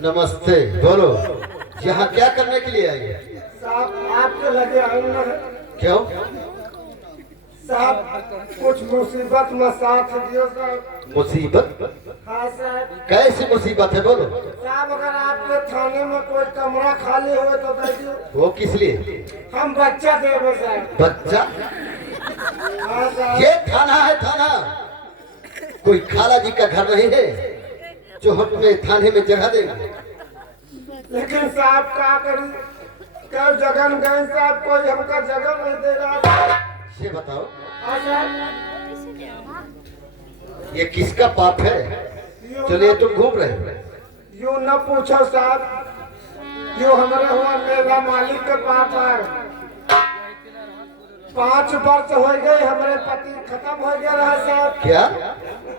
नमस्ते। बोलो, यहाँ क्या करने के लिए आई है? साहब आपके लगे आऊंगा। क्यों? साहब कुछ मुसीबत में साथ दियो साहब। मुसीबत? हाँ साहब। कैसी मुसीबत है बोलो? साहब अगर आपके थाने में कोई कमरा खाली हो तो दे दियो। वो किस लिए? हम बच्चा देवे साहब। बच्चा? हाँ साहब। ये थाना है थाना, कोई खाला जी का घर नहीं है जो हम तुम्हें थाने में जगह देंगे। लेकिन साहब क्या करी, कल जगह गए साहब, कोई हमका जगह नहीं दे रहा। ये बताओ, हाँ साहब। ये किसका पाप है चलिए तुम घूम रहे हो? यूं न पूछो साहब, यूं हमारे हुआ मेला मालिक के पाप है। 5 वर्ष हो गए हमारे पति खत्म हो गया रहा साहब। क्या?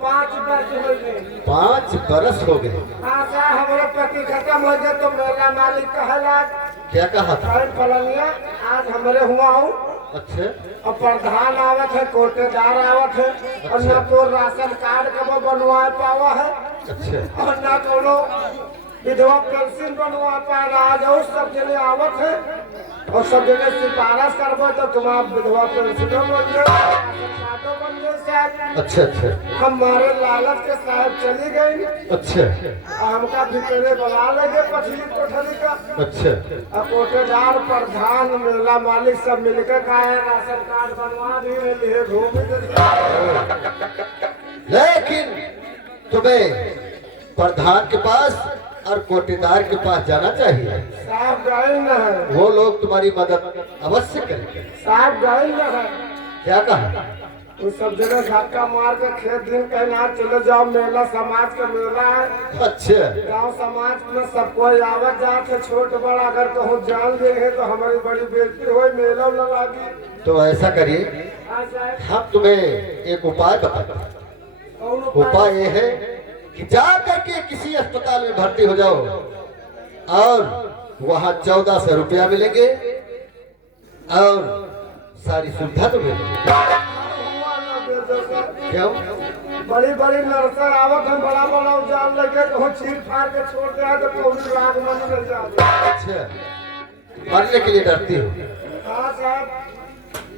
5 वर्ष हो गए। 5 बरस हो गए? हाँ साहब, हमारे पति खत्म हो गए तो मेला मालिक कहला। क्या कहा था? फलनिया आज हमारे हुआ हूँ। अच्छा। और प्रधान आवत है, कोटेदार आवत है। अच्छा। और न तो राशन कार्ड कब बनवा पावा है। अच्छा। और न कोनो विधवा पेंशन बनवा पा रहा। आज उस सब जने आवत है और सब जने सिफारिश करबो तो तुम्हारा विधवा पेंशन बन जाए, राशन कार्डो बन जाए साहब। अच्छा अच्छा। हमारे लालच के साहब चली गई। अच्छा। हमका भितरे बुला लगे पछली कोठरी का। अच्छा। कोटेदार प्रधान मेला मालिक सब मिलकर का है राशन कार्ड बनवा दिए लिए घूम। लेकिन तुम्हें प्रधान के पास और कोटेदार के पास जाना चाहिए। साहब गए न है। वो लोग तुम्हारी मदद अवश्य करेंगे। साहब गए न है। क्या कहा? उस सब जगह धक्का मार के खेत दिन कहना चले जाओ, मेला समाज का मेला है। अच्छा। गांव समाज में सब कोई आवत जाके छोट बड़ा अगर कहूँ जान देंगे तो हमारी बड़ी बेइज्जती हो, मेला लगी। तो ऐसा करिए, हम तुम्हें एक उपाय बताते हैं। उपाय ये है कि जा करके किसी अस्पताल में भर्ती हो जाओ और वहाँ 1400 रुपया मिलेंगे और सारी सुविधा तो मिलेगी। क्यों? बड़ी बड़ी नर्सर आवत हम बड़ा बड़ा उजान लेके कहूँ चीर फाड़ के छोड़ दे तो पूरी लाख मन मिल जाए। अच्छा, मरने के लिए डरती हो? हाँ साहब।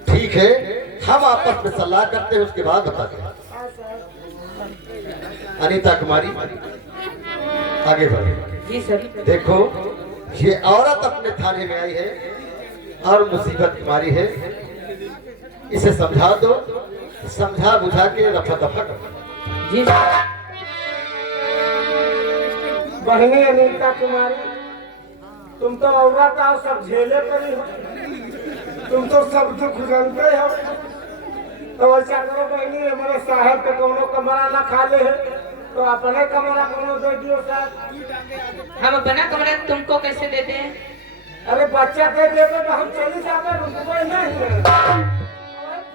ठीक है, हम आपस में सलाह करते हैं, उसके बाद बताते हैं। हाँ साहब। अनीता कुमारी आगे बढ़े। जी सर। देखो, ये औरत अपने थाने में आई है और मुसीबत तुम्हारी है, इसे समझा दो, समझा बुझा के रफा दफा करो। जी बहनी अनीता कुमारी, तुम तो औरत आओ, सब झेले पड़ी हो, तुम तो सब दुख जानते हो। तो ऐसा करो बहनी, हमारे साहब के कोनो कमरा न खाले है तो अपने कमरा कोनो दे दियो साहब। हम अपना कमरा तुमको कैसे देते हैं? अरे बच्चा दे देते तो हम चली जाते, रुकबे नहीं है।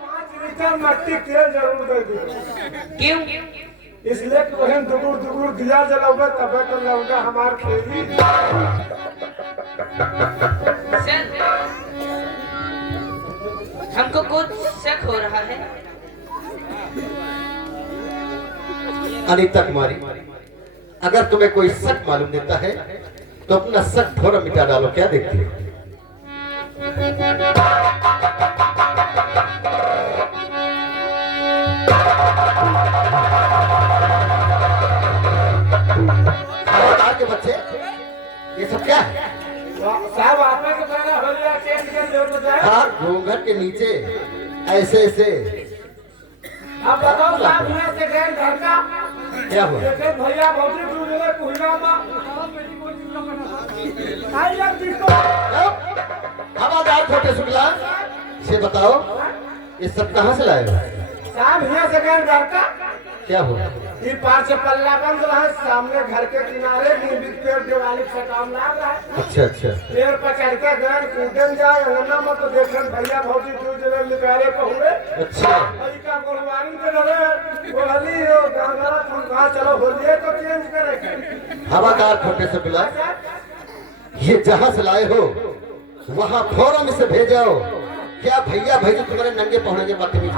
5 लीटर मट्टी तेल जरूर दे दियो। क्यों? इसलिए कि वही दुगुर दुगुर दिया जलाओगे तबे तो लौटा हमार खेली। सर, हमको कुछ शक हो रहा है। अनीता कुमारी, अगर तुम्हें कोई शक मालूम देता है तो अपना शक थोड़ा मिटा डालो। क्या देखती हो? के बच्चे, ये सब क्या है? साहब आपने तो कहना हो गया चेंज कर दो तो जाए। हाँ, घूंघट के नीचे ऐसे ऐसे। अब बताओ साहब, मैं से गए घर का क्या हुआ? देखे भैया बहुत दूर मिले कुहना में। आई यार जिसको छोटे शुक्ला से बताओ ये सब कहाँ से लाए हो? साहब यहाँ से गए घर का क्या हुआ? ये पार से पल्ला बंद रहा है, सामने घर के किनारे नींबू के पेड़ दिवाली से काम लाग रहा है। अच्छा अच्छा पेड़ पर चढ़ के गए कूदन जाए होना मत तो देखन भैया भौजी दू जने निकाले पहुरे अच्छा अई का गुरबानी के लगे बोली हो गंगरा तुम कहां चलो होलिए तो चेंज करे के हवादार छोटे शुक्ला ये जहाँ से लाए हो वहाँ फौरन इसे भेजाओ। क्या भैया भैया तुम्हारे नंगे पहुंचे के बात नहीं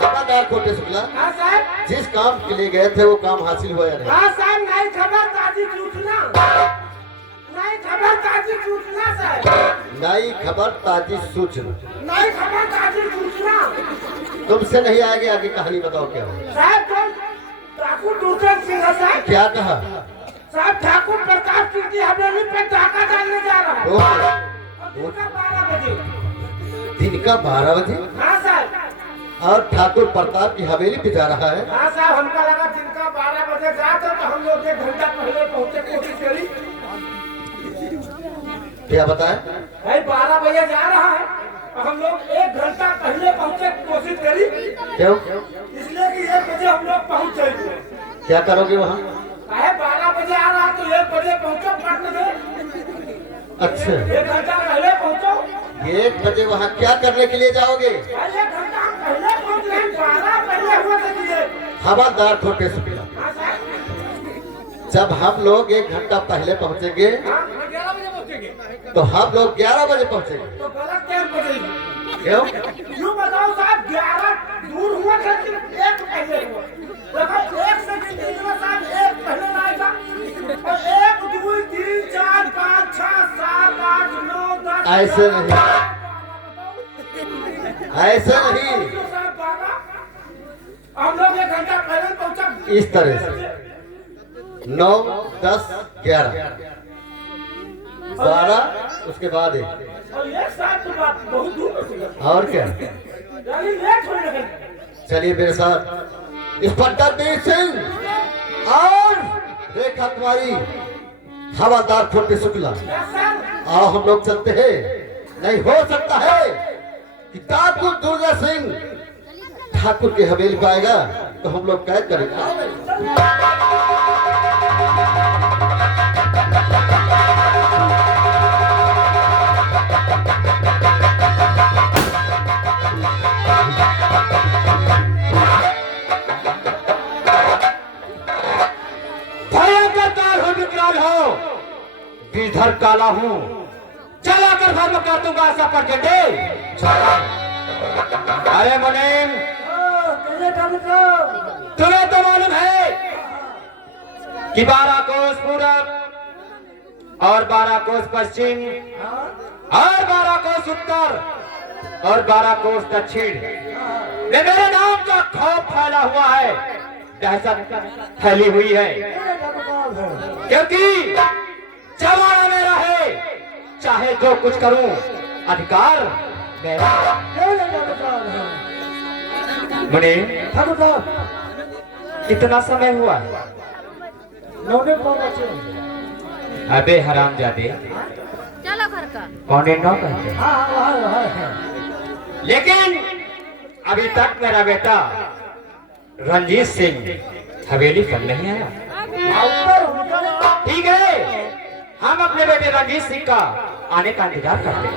हवादार छोटे शुक्ला हां साहब जिस काम के लिए गए थे वो काम हासिल हुआ या नहीं? हां साहब नहीं खबर ताजी सूचना नहीं खबर ताजी सूचना साहब नई खबर ताजी सूचना नहीं खबर ताजी सूचना तुमसे नहीं आएगी। आगे कहानी बताओ क्या हो? साहब कौन ठाकुर दुर्गन सिंह साहब क्या कहा? साहब ठाकुर प्रताप सिंह की हवेली पे डाका डालने जा रहा है ओहो, और दिन का 12 बजे दिन का 12 बजे हाँ साहब और ठाकुर प्रताप की हवेली पे जा रहा है। हाँ साहब हमको लगा दिन का 12 बजे जाते तो हम लोग 1 घंटा पहले पहुंचे कोशिश करी क्या बताए? भाई 12 बजे जा रहा है और हम लोग 1 घंटा पहले पहुंचे कोशिश करी क्यों? इसलिए कि 1 बजे हम लोग पहुंच जाएंगे। क्या करोगे वहाँ? काहे 12 बजे आ रहा तो 1 बजे पहुंचो पटना से अच्छा 1 घंटा पहले पहुंचो 1 बजे वहाँ क्या करने के लिए जाओगे? भाई 1 घंटा हम पहले पहुंच रहे हैं 12 पहले हुआ था कि हवादार छोटे शुक्ला हाँ साहब जब हम लोग 1 घंटा पहले पहुँचेंगे 11 बजे पहुंचेंगे तो हम लोग 11 बजे पहुँचेंगे। तो गलत टाइम बजेगी क्यों? यूँ बताओ साहब 11 दूर हुआ था कि 1 पहले हुआ देखो 1 सेकंड में साहब 1 पहले आएगा और 1 2 3 4 5 6 7 8 9 10 ऐसे नहीं ऐसे नहीं हम लोग 1 घंटा पहले पहुंचा इस तरह से 9 10 11 12 उसके बाद 1 और एक साथ की बात बहुत दूर में थी और क्या? यानी लेट हो रहे चलिए मेरे साथ इंस्पेक्टर वीर सिंह और रेखा कुमारी हवादार छोटे शुक्ला आओ हम लोग चलते हैं। नहीं हो सकता है कि ठाकुर दुर्गा सिंह ठाकुर की हवेली पे आएगा तो हम लोग कैद करेंगे। गिरधर काला हूँ चला कर धर्म कर दूंगा ऐसा पर झंडे। अरे मुनीम तुम्हें तो मालूम है कि 12 कोस पूरब और 12 कोस पश्चिम और 12 कोस उत्तर और 12 कोस दक्षिण में मेरे नाम का खौफ फैला हुआ है, दहशत फैली हुई है क्योंकि जमाना मेरा है, चाहे जो कुछ करूं अधिकार मेरा। मुने कितना समय हुआ? अबे हरामजादे चलो घर का 9:15 कहते। लेकिन अभी तक मेरा बेटा रंजीत सिंह हवेली पर नहीं आया। ठीक है, हम अपने बेटे रंजीत सिंह का आने का इंतजार करते हैं।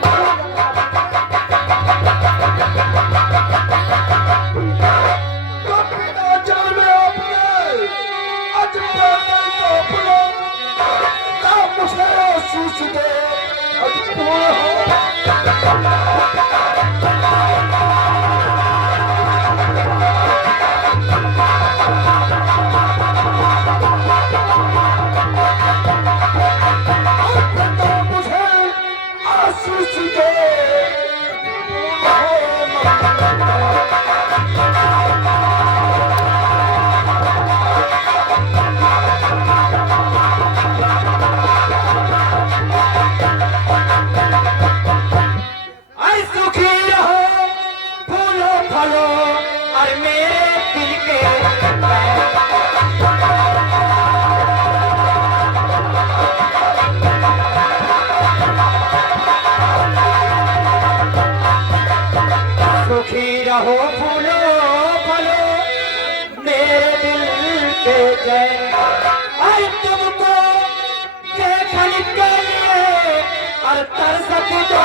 कहो फूलो फलो मेरे दिल के चैन, अरे तुमको देखने के लिए और तरसती दो।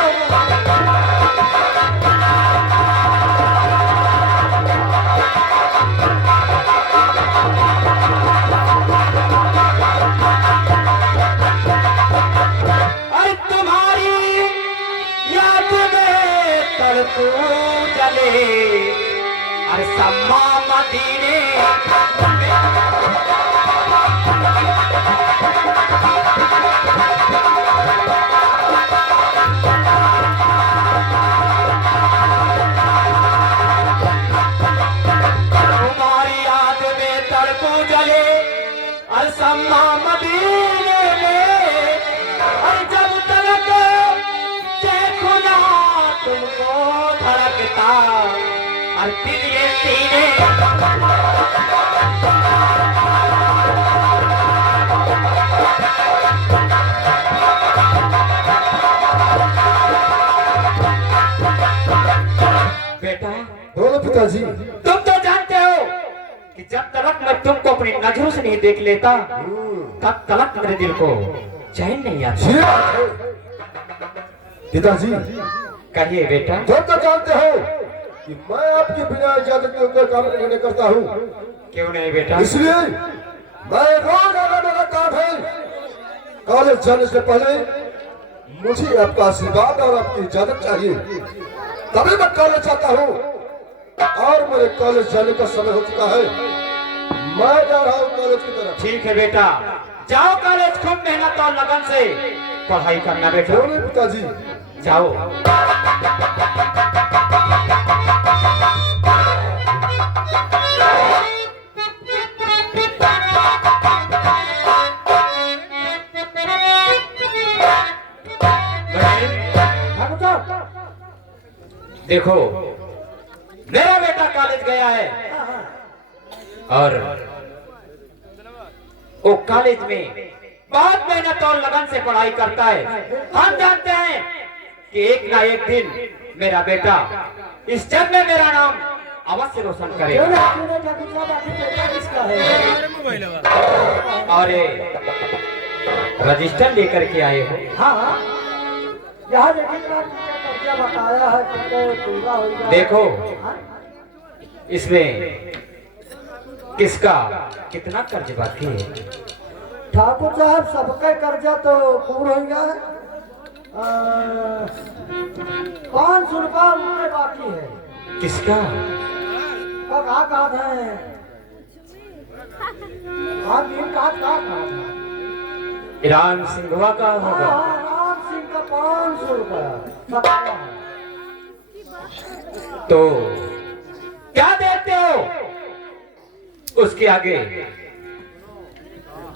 अरे तुम्हारी याद में तड़पू जले अरे सम्मा मदीने, तुम्हारी याद में तड़पू जले अरे सम्मा मदीने में, और जब तक देखो ना तुमको धड़कता और दिल ये सीने। बेटा बोलो पिताजी। तुम तो जानते हो कि जब तक मैं तुमको अपनी नजरों से नहीं देख लेता तब तक मेरे दिल को चैन नहीं आता। ये बात है। पिताजी, कहिए बेटा। तुम तो जानते हो कि मैं आपके बिना इजाजत के कोई काम नहीं करता हूँ, क्यों नहीं बेटा? इसलिए मैं रोज आना मेरा काम है। कॉलेज जाने से पहले मुझे आपका आशीर्वाद और आपकी इजाजत चाहिए, तभी मैं कॉलेज जाता हूँ। और मेरे कॉलेज जाने का समय हो चुका है, मैं जा रहा हूँ कॉलेज की तरफ। ठीक है बेटा, जाओ कॉलेज, खूब मेहनत और लगन से पढ़ाई करना बेटा। बोले पिताजी। जाओ। देखो मेरा बेटा कॉलेज गया है और वो कॉलेज में बहुत मेहनत और लगन से पढ़ाई करता है। हम जानते हैं कि एक ना एक दिन मेरा बेटा इस जग में मेरा नाम अवश्य रोशन करेगा। और ये रजिस्टर लेकर के आए हो? हाँ, यहाँ देखिए बताया है कि पूरा हो गया। देखो इसमें किसका कितना कर्ज बाकी है? ठाकुर साहब सबका कर्जा तो पूरा हो गया है। 500 रुपया उनके बाकी है। किसका? कहा है हाँ दिन कहा राम सिंघवा का होगा। राम सिंह का 500 रुपया बताया है। तो क्या देते हो? उसके आगे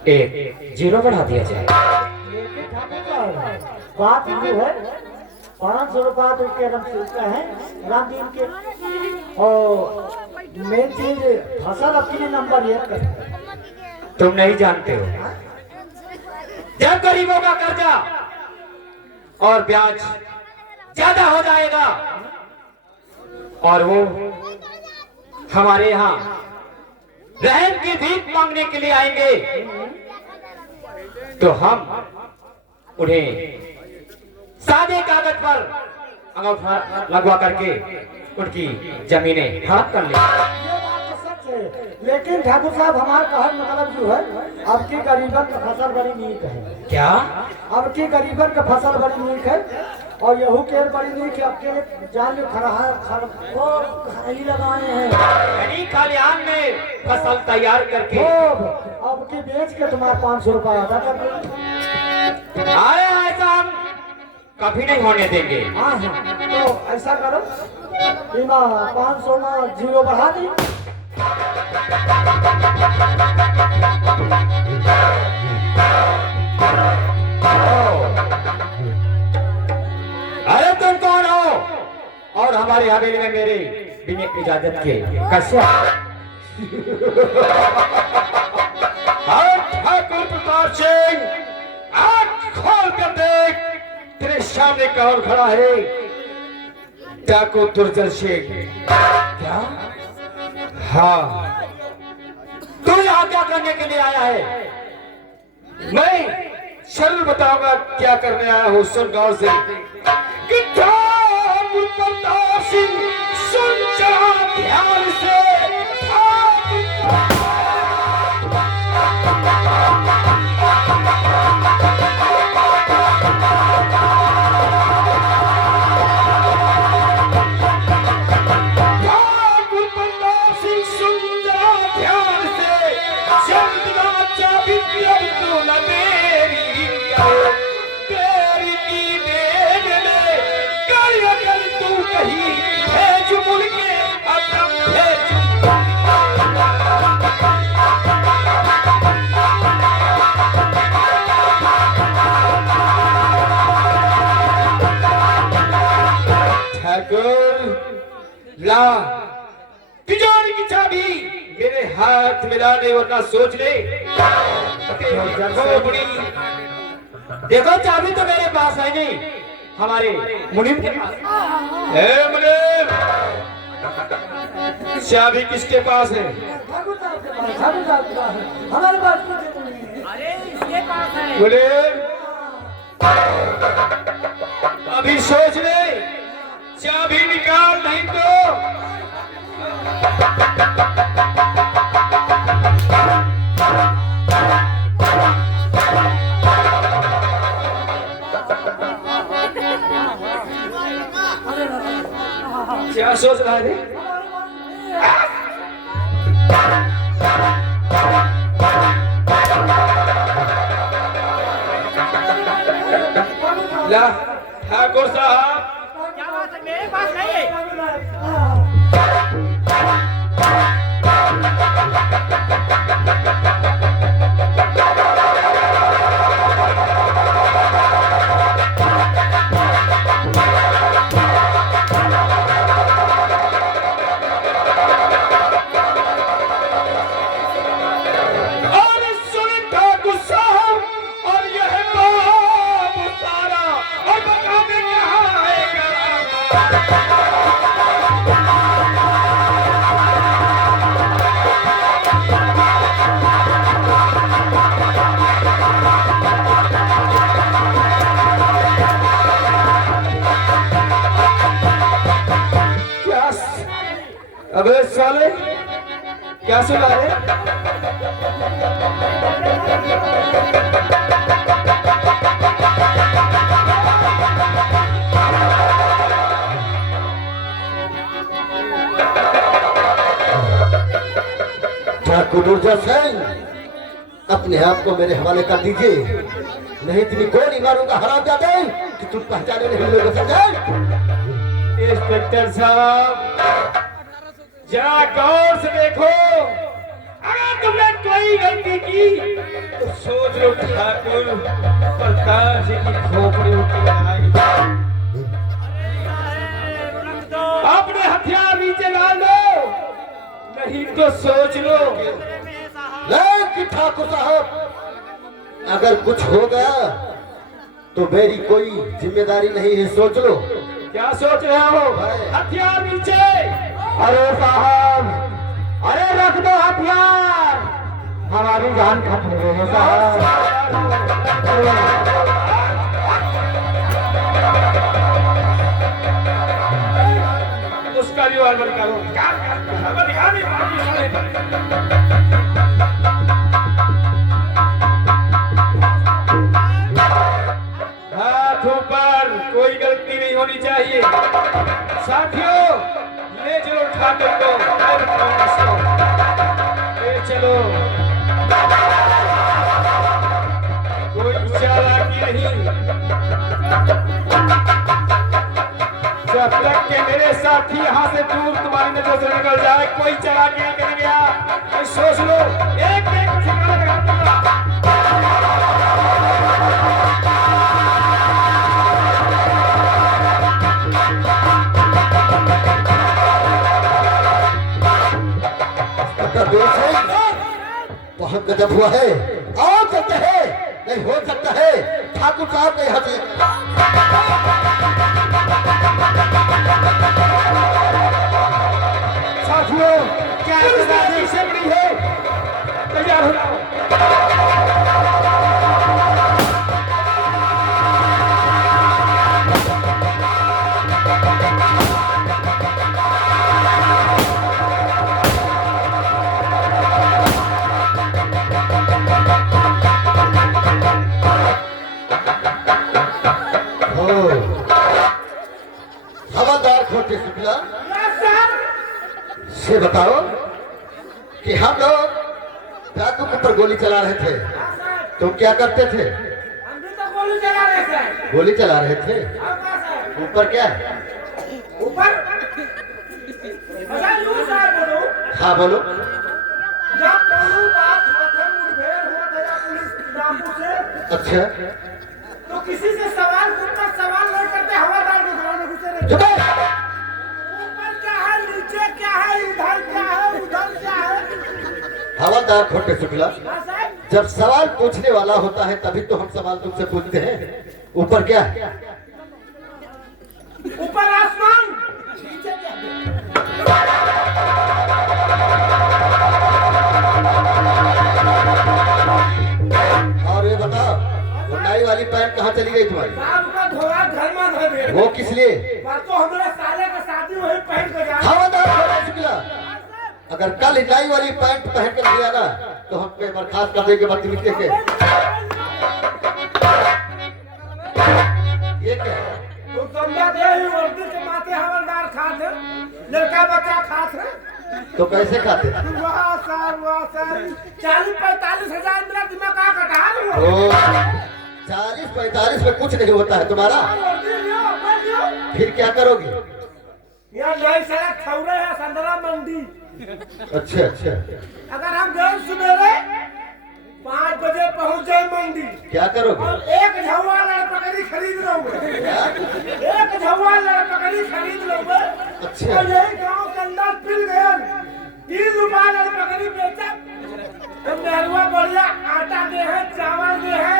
एक जीरो बढ़ा दिया जाए। लेकिन ठाकुर साहब बात ये है 500 रुपया तो एकदम सीखते हैं राम दिन के। और मेन चीज फसल अपनी नंबर 1 कर। तुम नहीं जानते हो, जब गरीबों का कर्जा और ब्याज ज्यादा हो जाएगा और वो हमारे यहाँ रहम की भीख मांगने के लिए आएंगे तो हम उन्हें सादे कागज पर अंगूठा लगवा करके उनकी जमीनें हड़प कर लेंगे। ये बात तो सच है, लेकिन ठाकुर साहब हमारा कहने मतलब जो है अब की गरीबन का फसल बड़ी नीक है। क्या? अब की गरीबन का फसल बड़ी नीक है और यहू के बड़ी नीक है। अब के जान लो खराही लगाए हैं यानी खलिहान में फसल तैयार करके अब की बेच के तुम्हारा 500 रुपया अदा कर दो। अरे ऐसा हम कभी नहीं होने देंगे। हाँ हाँ, तो ऐसा करो 500 में जीरो बढ़ा दी। अरे तुम कौन हो और हमारी हवेली में मेरे बिना इजाजत के कैसे? ठाकुर प्रताप सिंह, आँख खोल कर देख, तेरे सामने कौन खड़ा है? डाकू दुर्जन शेख। क्या? हाँ, तू यहाँ क्या करने के लिए आया है? मैं जरूर बताऊंगा क्या करने आया हूँ। सुन गौर से कि ठाकुर प्रताप सिंह, सुन जरा ध्यान से। ला तिजोरी की चाबी मेरे हाथ में लाने, वरना सोच ले। देखो चाबी तो मेरे पास है नहीं, हमारे मुनीम के पास। मुनीम, चाबी किसके पास है? हमारे पास। अरे इसके पास है। मुनीम, अभी सोच ले, चाबी निकाल, नहीं तो क्या सोच रहा है? ला ठाकुर साहब, क्या बात है? मेरे पास नहीं है। अबे साले क्या सुना है? ठाकुर दुर्जन सिंह, अपने आप को मेरे हवाले कर दीजिए, नहीं तुम्हें गोली मारूंगा हरामजादे कि तुम पहचाने नहीं लोग समझे। इंस्पेक्टर साहब, जरा गौर से देखो, अगर तुमने कोई गलती की तो सोच लो ठाकुर प्रताप जी की खोपड़ी उठी बनाई। अपने हथियार नीचे डाल दो, नहीं तो सोच लो। लेकिन ठाकुर साहब, अगर कुछ हो गया तो मेरी कोई जिम्मेदारी नहीं है, सोच लो। क्या सोच रहे हो? हथियार नीचे। अरे साहब, अरे रख दो हथियार, हमारी जान खत्म हो गई साहब। उसका रिवॉल्वर निकालो। हाथ ऊपर, कोई गलती नहीं होनी चाहिए। साथियों, ले चलो ठाकुर को, ले चलो। कोई चालाकी नहीं, जब तक के मेरे साथी यहाँ से दूर तुम्हारी नजर से निकल जाए, कोई चालाकी नहीं करेंगे। सोच लो, एक एक ठिकाना लगा दूंगा। बहुत गजब हुआ है, और चलते हैं, नहीं हो सकता है ठाकुर साहब ने यहाँ से हवादार खोटे शुक्ला यस सर। से बताओ कि हम लोग डाकू के ऊपर गोली चला रहे थे, हाँ सर, तुम क्या करते थे? हम भी तो गोली चला रहे सर। गोली चला रहे थे। और कहाँ सर? ऊपर क्या? ऊपर अच्छा यूं सर बोलो, हाँ बोलो। जब कोनो बात होत है, मुठभेड़ होत है या पुलिस डाकू से, अच्छा तो किसी से सवाल पूछकर सवाल नहीं करते, हवादार के घर में घुसे रहते। चुप है। ऊपर क्या है, नीचे क्या है, इधर क्या है, उधर क्या है? हवादार खोटे शुक्ला, हाँ सर, जब सवाल पूछने वाला होता है तभी तो हम सवाल तुमसे पूछते हैं। ऊपर क्या है? ऊपर आसमान, नीचे क्या है? और ये बताओ, वो नाई वाली पैंट कहाँ चली गई तुम्हारी? साहब का धोआ घर में धो दे। वो किस लिए? परसों हमारे साले का शादी वही पहन के जा। हवादार खोटे शुक्ला, अगर कल नाई वाली पैंट पहन कर दिया ना तो हम पे बर्खास्त कर देंगे बदतमीजी के। ये क्या है? तो समझा दे ही वर्दी के माथे हवलदार खाते, लड़का बच्चा खाते। तो कैसे खाते? वाह सर 40-45 हजार मेरा दिमाग का कटा हुआ। ओ 40-45 में कुछ नहीं होता है तुम्हारा। वर्दी लियो, अपन लियो। फिर क्या करोगे? यहाँ नई सड़क खौरे है, संदरा मंडी। अच्छा अच्छा, अगर हम गए सवेरे 5 बजे पहुंच जाए मंडी, क्या करोगे? और एक झवा लड़पकड़ी खरीद लोगे। एक झवा लड़पकड़ी खरीद लोगे। अच्छा। तो यही गांव के अंदर पिल गया 3 रुपया लड़पकड़ी बेचा। तो मेहरुआ बढ़िया आटा दे है, चावल दे है,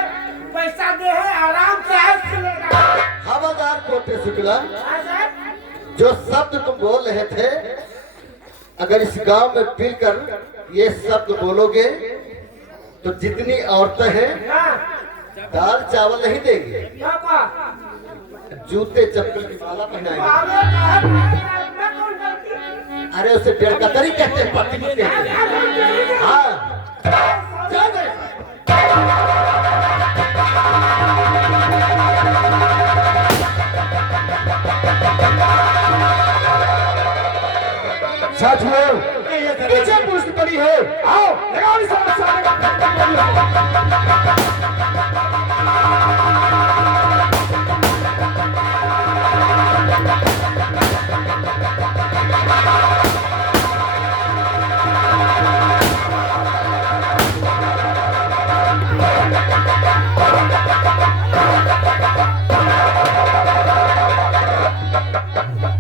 पैसा दे है, आराम से है चलेगा। हवादार खोटे शुक्ला, हाँ सर? जो शब्द तुम बोल रहे थे, अगर इस गांव में मिलकर ये शब्द बोलोगे तो जितनी औरतें हैं हाँ, दाल चावल नहीं देंगे, क्या कहा? जूते चप्पल की माला पहनाएंगे। आगे का है, मैं कौन करती? अरे उसे डेढ़ कतरी कहते हैं, पत्नी कहते हैं। हाँ जा गए। साथियों, पीछे पुलिस की पड़ी है, आओ लगाओ इस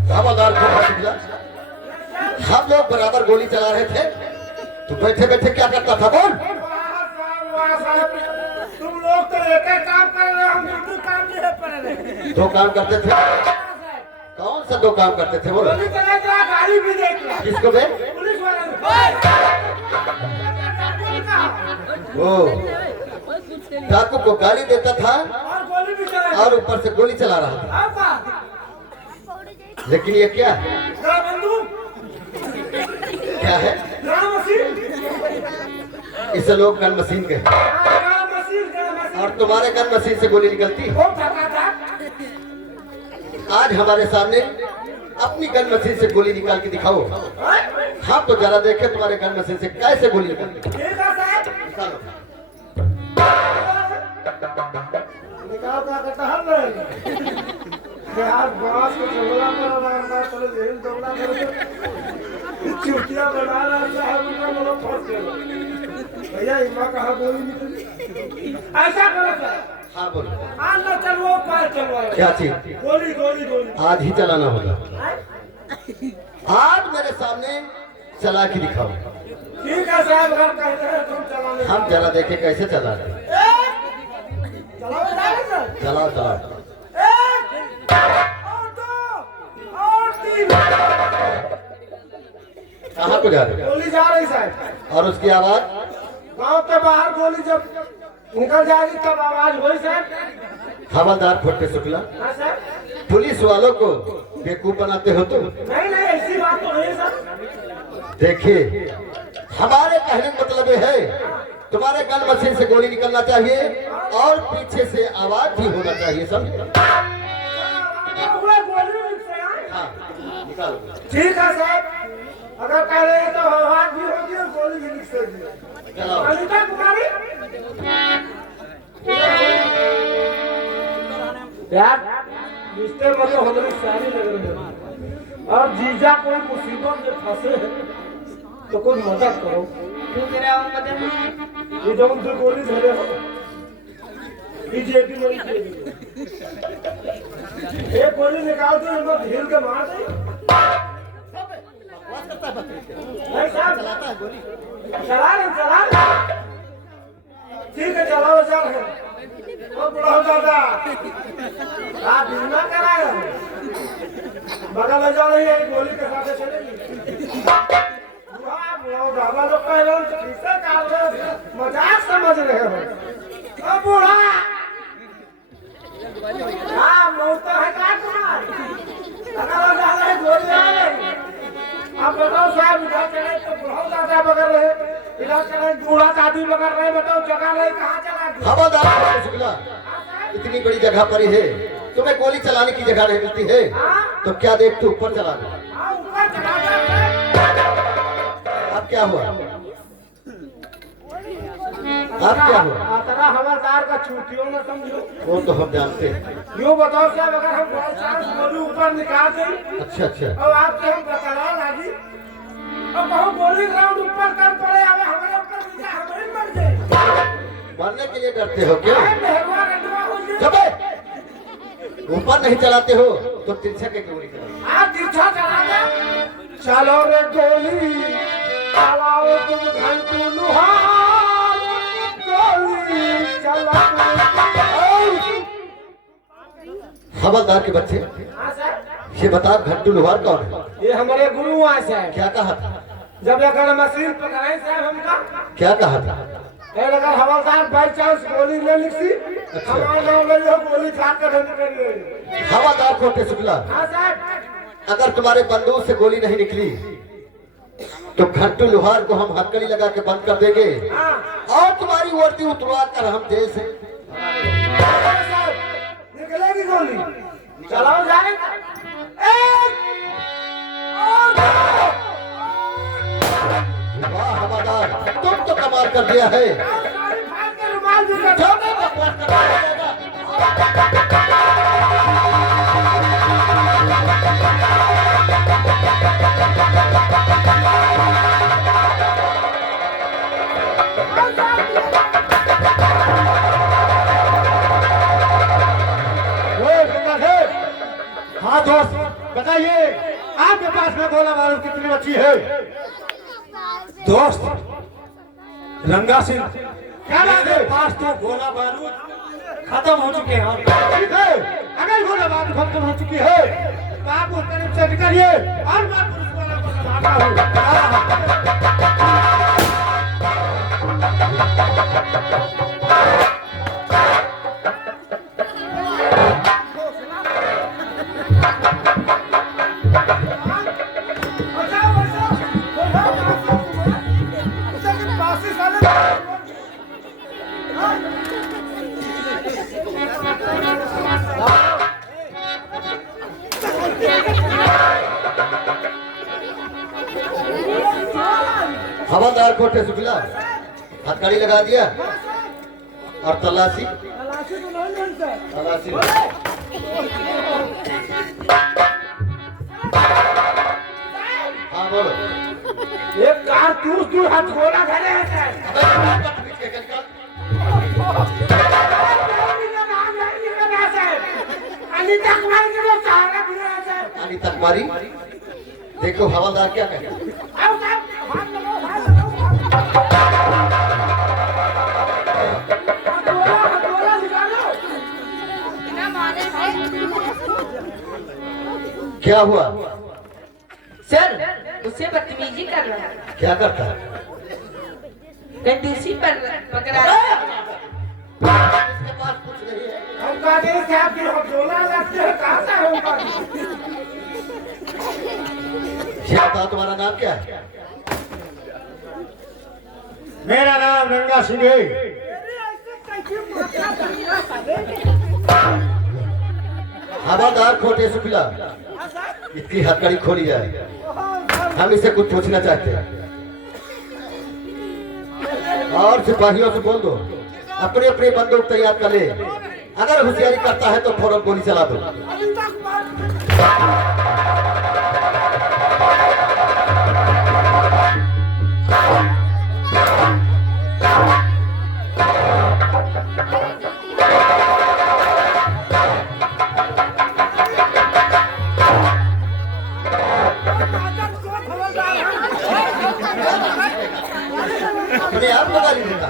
हवादार को पकड़ लिया। हम लोग बराबर गोली चला रहे थे, तू बैठे बैठे क्या करता था? बोल। वाह साहब, तुम लोग तो एक ही काम कर रहे हो, हम दूसरे काम नहीं कर रहे। दो काम करते थे। कौन सा दो काम करते थे? बोलो। गोली चला रहा, गाड़ी भी देख रहा। किसको बे? पुलिस वाला ओ डाकू को गाली देता था और गोली भी चला और ऊपर से गोली चला रहा था। आपका लेकिन ये क्या है? बंदूक, क्या है? मशीन, इसे लोग गन मशीन कहते हैं। मशीन और तुम्हारे गन मशीन से गोली निकलती है। वो ठका था। आज हमारे सामने अपनी गन मशीन से गोली निकाल के दिखाओ। हम तो जरा देखे तुम्हारे गन मशीन से कैसे गोली निकलती है। ठीक है साहब, निकालो। निकाल का कटहल रहे यार, बास को चलना पड़ा, चलो जेल दौड़ा चुटिया बना रहा है, उनका बोलो फंस गया भैया, इमा कहा गोली निकली। ऐसा करो सर, हाँ बोलो। आज न चलवाओ, कल चलवाओ। क्या चीज? गोली गोली गोली आज ही चलाना होगा। आज मेरे सामने चला के दिखाओ। ठीक है साहब, घर कहते हैं तुम चलाने। हम जरा देखे कैसे चला रहे। चलाओ सर, चलाओ चलाओ। एक और 2 और 3। कहाँ को जा रहे हो? गोली जा रही साहब, और उसकी आवाज? गांव के बाहर गोली जब निकल जाएगी तब आवाज हुई सर। हवादार खोटे शुक्ला, हाँ सर, पुलिस वालों को बेवकूफ बनाते हो तुम। नहीं नहीं ऐसी बात तो नहीं सर। देखिए, हमारे कहने का मतलब ये है, तुम्हारे गन मशीन से गोली निकलना चाहिए और पीछे से आवाज भी होना चाहिए, समझे? हुआ गोली से आए निकालो। ठीक है साहब, अगर कह रहे हैं तो आवाज भी होगी और गोली भी लिख सकते चलाओ। अनिता कुमारी यार रिश्ते में तो हमारी सारी लग रही है और जीजा कोई मुसीबत में फंसे हैं तो कोई मदद करो। तू मेरा मदद ये जो उनसे गोली धरे हो बीजेपी नहीं एक गोली निकाल दो इनको ढील के मार दे। नहीं साहब चला रहे ठीक है चलाओ चल वो बुढ़ा हो जाता आप बीमा कराए बगल में जा रही है गोली के साथ चलेगी बुढ़ा लोग कह रहे हो मजाक समझ रहे हो बूढ़ा हाँ मौत है क्या तुम्हारी अगर गोली आ रही आप बताओ साहब इधर चले तो बुढ़ाओ दादा बगल रहे इधर चले बूढ़ा दादी बगल रहे बताओ जगह नहीं कहाँ चला खबरदार शुक्ला, इतनी बड़ी जगह पर ही है तुम्हें गोली चलाने की जगह नहीं मिलती है तो क्या देखते ऊपर चला दो। ऊपर चला अब क्या हुआ? अब क्या हुआ? तेरा हवलदार का छुट्टियों न समझो वो तो हम जानते हैं। यूँ बताओ साहब अगर हम गोली ऊपर निकाल दें अच्छा अच्छा और आपसे हम बतला लागी और कहूँ गोली ग्राउंड ऊपर कर पड़े हमें हमारे ऊपर नीचे हमें मर गए मरने के लिए डरते हो क्यों? मेहरवा रंडवा हो जाए चुप! ऊपर नहीं चलाते हो तो तिरछा के गोली चलाओ। आप तिरछा चला दे चलो रे गोली चलाओ तुम घंटू लुहार गोली चलाओ। हवलदार के बच्चे हाँ सर ये बता घंटू लोहार कौन है? ये हमारे गुरु आए साहब क्या कहा था? जब अगर मशीन पकड़ाए साहब हमका क्या कहा था? अगर हवलदार बाई चांस गोली ले लिखी अच्छा। हमारे नाम ले लो गोली छाप कर देंगे। हवलदार खोटे शुक्ला, हाँ साहब अगर तुम्हारे बंदूक से गोली नहीं निकली तो घंटू लोहार को हम हथकड़ी लगा के बंद कर देंगे हाँ और तुम्हारी वर्दी उतरवा कर हम जेल से साहब निकलेगी गोली चलाओ जाए वाह हवलदार, तुम तो कमाल कर दिया है। रुमाल भी कर जाओ, बकवास करना पड़ेगा। हाँ दोस्त बताइए आपके पास में गोला बारूद कितनी बची है? दोस्त रंगा सिंह क्या बात है? पास तो गोला बारूद खत्म हो चुके हैं। ठीक है, अगर गोला बारूद खत्म हो चुकी है तो आप उस तरफ से निकलिए और मैं पुलिस वाला को संभालता हूँ। हवलदार कोठे शुक्ला हथकड़ी लगा दिया और तलाशी तलाशी हाँ बोलो। एक कारतूस दूर हाथ गोला घरे है अनिता कुमारी के लोग सहारा दिया है अनिता कुमारी देखो हवलदार क्या कहे। आओ साहब हाथ लगाओ हाथ लगाओ निकालो क्या हुआ? सर उससे बदतमीजी कर रहा है, क्या करता है? कंजूसी पर पकड़ा है। इसके पास कुछ नहीं है। हम कहते हैं साहब कि हम डोला लगते हैं कहाँ से होगा ये बताओ तुम्हारा नाम क्या है? मेरा नाम रंगा सिंह है। खबरदार खोटे सुखिला, इसकी हथकड़ी खोली जाए। हम इसे कुछ पूछना चाहते हैं। और सिपाहियों से बोल दो अपने अपने बंदूक तैयार कर ले, अगर होशियारी करता है तो फौरन गोली चला दो। अपने आप को गाली देता,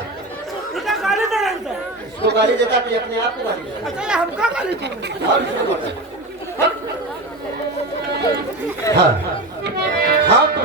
इसको गाली देता कि अपने आप को गाली देता। हमका गाली दो। और इसको बोलता। हाँ हाँ तुमसे